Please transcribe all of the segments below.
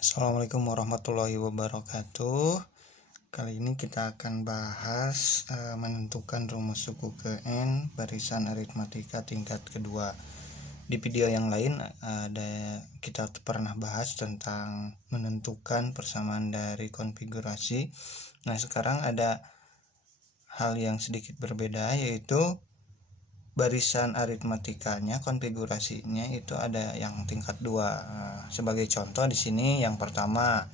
Assalamualaikum warahmatullahi wabarakatuh. Kali ini kita akan bahas menentukan rumus suku ke N barisan aritmatika tingkat kedua. Di video yang lain kita pernah bahas tentang menentukan persamaan dari konfigurasi. Nah, sekarang ada hal yang sedikit berbeda, yaitu barisan aritmatikanya, konfigurasinya itu ada yang tingkat 2. Sebagai contoh di sini yang pertama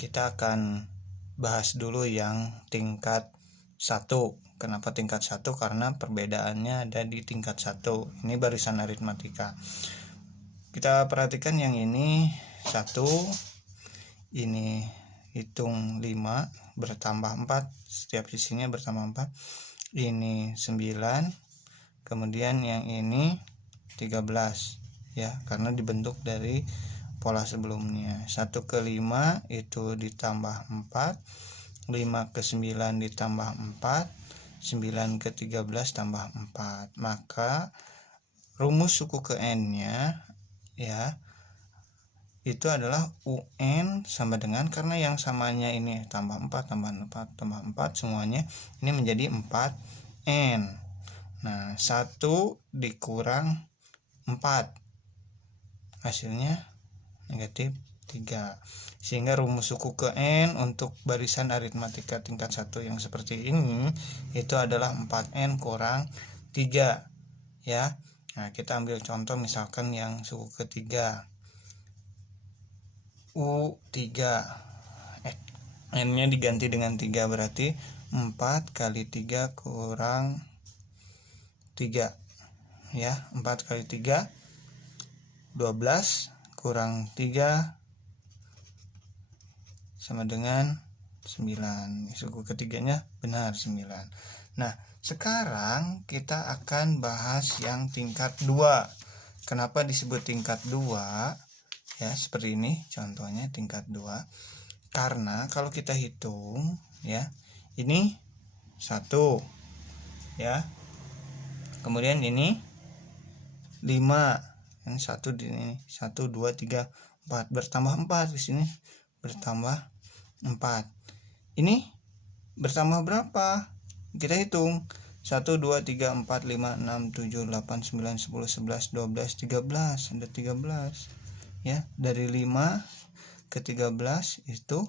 kita akan bahas dulu yang tingkat 1. Kenapa tingkat 1? Karena perbedaannya ada di tingkat 1. Ini barisan aritmatika. Kita perhatikan yang ini 1, ini hitung 5 bertambah 4, setiap sisinya bertambah 4. Ini 9, kemudian yang ini 13 ya, karena dibentuk dari pola sebelumnya. 1 ke 5 itu ditambah 4, 5 ke 9 ditambah 4, 9 ke 13 tambah 4. Maka rumus suku ke N nya ya itu adalah UN sama dengan, karena yang samanya ini tambah 4 tambah 4 tambah 4 semuanya ini menjadi 4N. Nah, 1 dikurang 4 hasilnya negatif 3. Sehingga rumus suku ke N untuk barisan aritmatika tingkat 1 yang seperti ini itu adalah 4N kurang 3 ya. Nah, kita ambil contoh misalkan yang suku ketiga, U3, N-nya diganti dengan 3, berarti 4 kali 3 kurang 3 ya. 4 kali 3 12 kurang 3 sama dengan 9. Suku ketiganya benar 9. Nah, sekarang kita akan bahas yang tingkat 2. Kenapa disebut tingkat 2? Ya, seperti ini contohnya tingkat 2. Karena kalau kita hitung ya, ini 1 ya. Kemudian ini 5. Ini 1 di ini 1 2 3 4 bertambah 4 di sini bertambah 4. Ini bertambah berapa? Kita hitung. 1 2 3 4 5 6 7 8 9 10 11 12 13. Ada 13. Ya, dari 5 ke 13 itu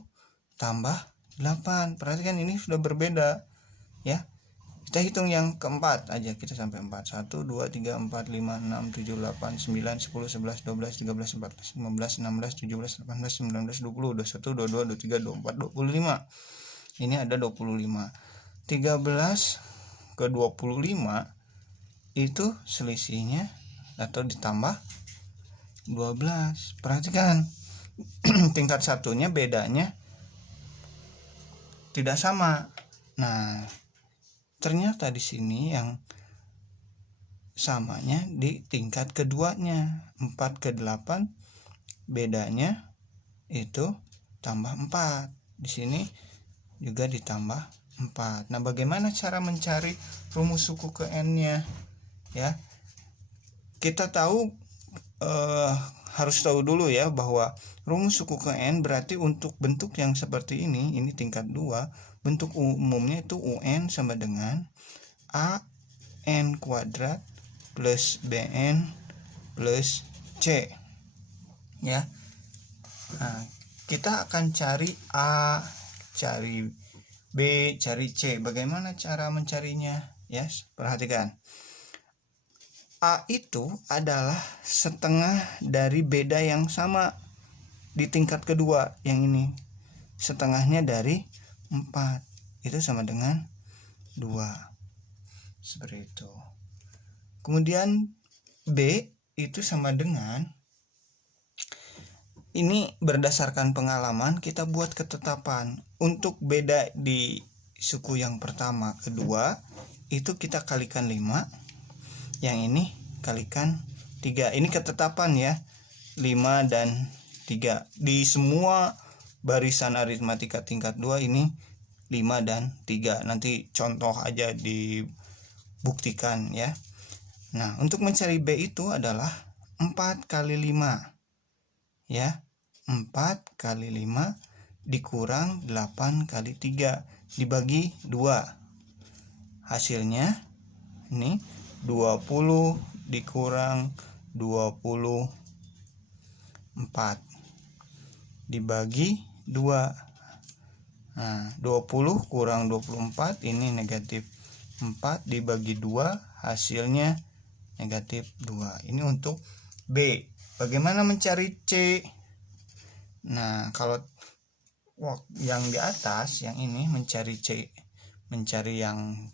tambah 8. Perhatikan ini sudah berbeda ya. Kita hitung yang keempat aja, kita sampai 4. 1 2 3 4 5 6 7 8 9 10 11 12 13 14 15 16 17 18 19 20 21 22 23 24 25. Ini ada 25. 13 ke 25 itu selisihnya atau ditambah 12. Perhatikan tingkat satunya bedanya tidak sama. Nah, ternyata di sini yang samanya di tingkat keduanya. 4 ke 8 bedanya itu tambah 4. Di sini juga ditambah 4. Nah, bagaimana cara mencari rumus suku ke N-nya? Ya. Kita tahu harus tahu dulu ya bahwa rumus suku ke N berarti untuk bentuk yang seperti ini tingkat 2, bentuk umumnya itu UN sama dengan AN kuadrat plus BN plus C ya. Nah, kita akan cari A, cari B, cari C. Bagaimana cara mencarinya ya? Perhatikan, A itu adalah setengah dari beda yang sama di tingkat kedua, yang ini setengahnya dari 4, itu sama dengan 2. Seperti itu. Kemudian B itu sama dengan, ini berdasarkan pengalaman kita buat ketetapan. Untuk beda di suku yang pertama, kedua itu kita kalikan 5, yang ini kalikan 3. Ini ketetapan ya, 5 dan 3. Di semua barisan aritmatika tingkat 2 ini 5 dan 3. Nanti contoh aja dibuktikan ya. Nah, untuk mencari B itu adalah 4 kali 5 ya. 4 kali 5 dikurang 8 kali 3 dibagi 2. Hasilnya ini 20 dikurang 24 dibagi 2. Nah, 20 kurang 24 ini negatif 4 dibagi 2, hasilnya negatif 2. Ini untuk B. Bagaimana mencari C? Nah, kalau yang di atas, yang ini mencari C, mencari yang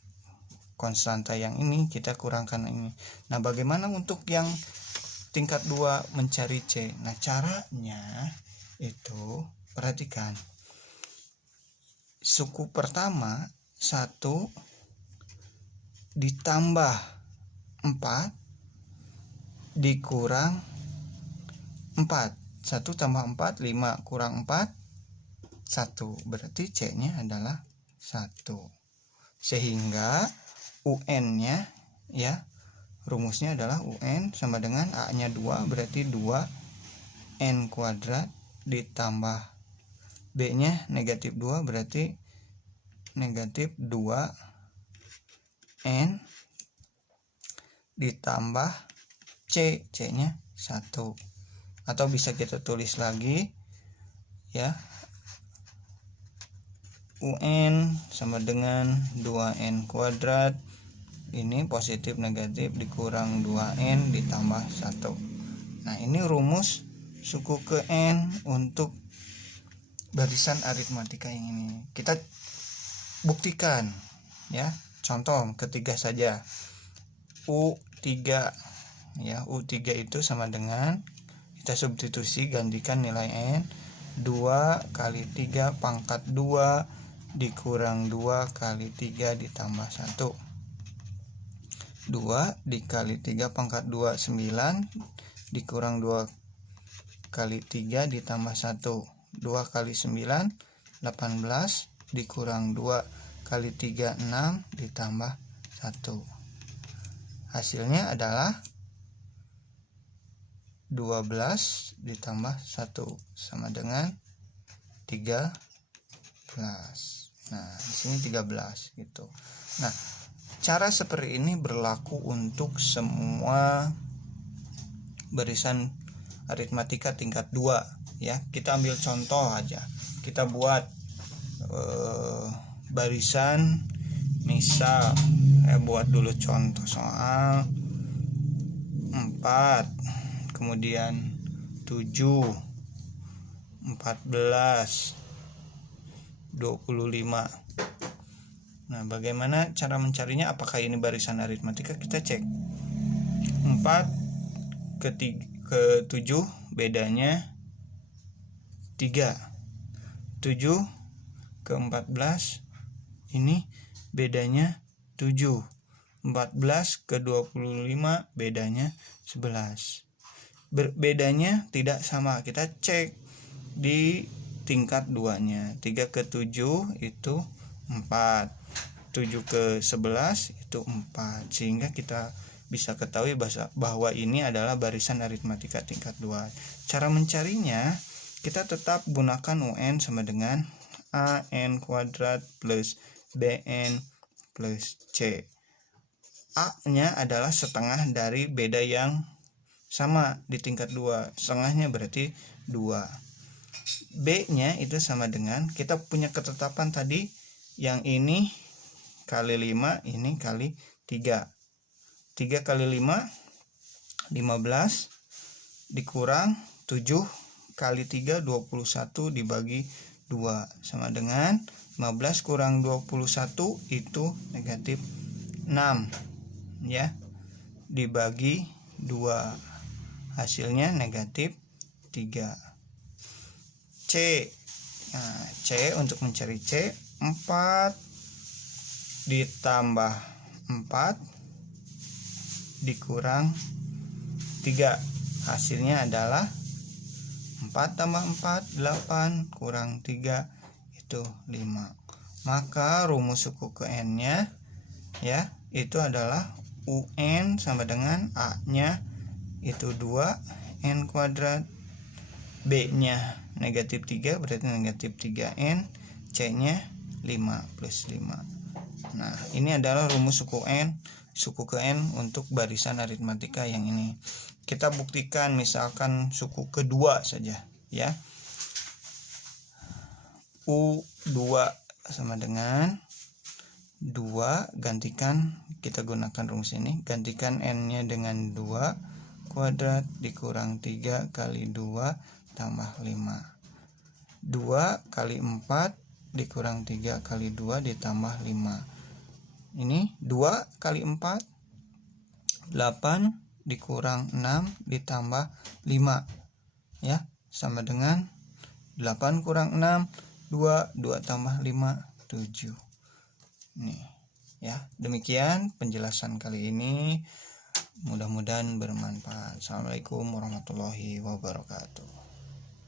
konstanta yang ini, kita kurangkan ini. Nah, bagaimana untuk yang tingkat 2 mencari C? Nah, caranya itu perhatikan. Suku pertama 1 ditambah 4 dikurang 4. 1 tambah 4, 5 kurang 4, 1. Berarti C-nya adalah 1. Sehingga UN-nya ya, rumusnya adalah UN sama dengan A-nya 2, berarti 2N kuadrat ditambah B-nya negatif 2, berarti negatif 2N ditambah C-nya 1. Atau bisa kita tulis lagi ya, UN sama dengan 2N kuadrat, ini positif negatif dikurang 2N ditambah 1. Nah, ini rumus suku ke N untuk barisan aritmatika yang ini. Kita buktikan ya. Contoh ketiga saja. U3 ya, U3 itu sama dengan, kita substitusi, gantikan nilai N, 2 kali 3 pangkat 2 dikurang 2 kali 3 ditambah 1. 2 dikali 3 pangkat 2 9 dikurang 2 kali 3 ditambah 1. 2 kali 9 18 dikurang 2 kali 3 6 ditambah 1. Hasilnya adalah 12 ditambah 1 sama dengan 13. Nah, di sini 13 gitu. Nah, cara seperti ini berlaku untuk semua barisan aritmatika tingkat 2 ya. Kita ambil contoh aja. Kita buat barisan, misal buat dulu contoh soal 4, kemudian 7, 14, 25. Nah, bagaimana cara mencarinya? Apakah ini barisan aritmatika? Kita cek. 4 ke 7 bedanya 3. 7 ke 14 ini bedanya 7. 14 ke 25 bedanya 11. Bedanya tidak sama. Kita cek di tingkat 2-nya. 3 ke 7 itu 4. 7 ke 11 itu 4. Sehingga kita bisa ketahui bahwa ini adalah barisan aritmatika tingkat 2. Cara mencarinya, kita tetap gunakan UN sama dengan AN kuadrat plus BN plus C. A-nya adalah setengah dari beda yang sama di tingkat 2. Setengahnya berarti 2. B-nya itu sama dengan, kita punya ketetapan tadi, yang ini kali 5, ini kali 3. 3 kali 5 15 dikurang 7 kali 3 21 dibagi 2 sama dengan 15 kurang 21 itu negatif 6 ya, dibagi 2, hasilnya negatif 3. C. Nah, C, untuk mencari C, 4 ditambah 4 dikurang 3, hasilnya adalah 4 tambah 4 8 kurang 3 itu 5. Maka rumus suku ke N-nya ya, itu adalah UN sama dengan A-nya itu 2N kuadrat, B-nya Negatif 3 berarti negatif 3N, C-nya 5 plus 5. Nah, ini adalah rumus suku ke N untuk barisan aritmatika yang ini. Kita buktikan misalkan suku kedua saja ya. U2 sama dengan 2, gantikan, kita gunakan rumus ini, gantikan N-nya dengan 2 kuadrat dikurang 3 kali 2 tambah 5. 2 kali 4 dikurang 3 kali 2 ditambah 5. Ini 2 kali 4, 8 dikurang 6 ditambah 5 ya, sama dengan 8 kurang 6, 2 tambah 5, 7. Nih ya, demikian penjelasan kali ini, mudah-mudahan bermanfaat. Assalamualaikum warahmatullahi wabarakatuh.